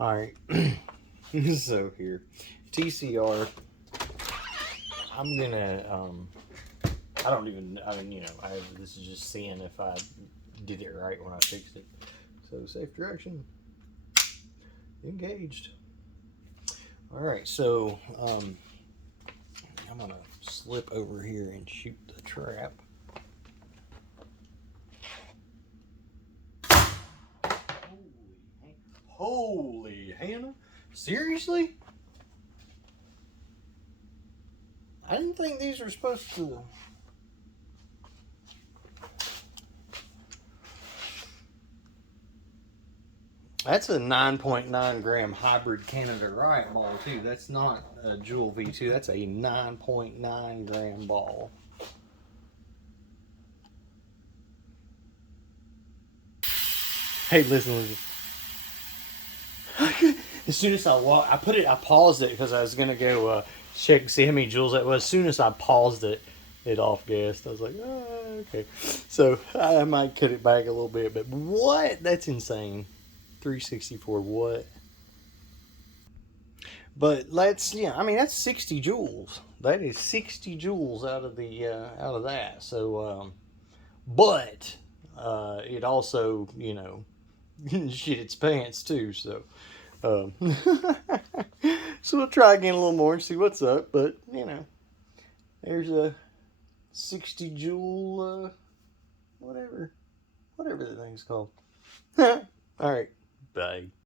All right. So here, TCR. I'm gonna, this is just seeing if I did it right when I fixed it. So safe direction, engaged. All right, so I'm gonna slip over here and shoot the trap. Holy Hannah, seriously? I didn't think these were supposed to. That's a 9.9 gram hybrid Canada Riot ball too. That's not a Joule V2. That's a 9.9 gram ball. Hey, listen. As soon as I paused it because I was gonna go check see how many joules that was. As soon as I paused it, it off gassed. I was like, oh, okay. So I might cut it back a little bit, but what? That's insane. 364. What? But that's that's 60 joules. That is 60 joules out of that. So, but it also shit its pants too. So. So we'll try again a little more and see what's up. But there's a 60 joule, whatever the thing's called. All right, bye.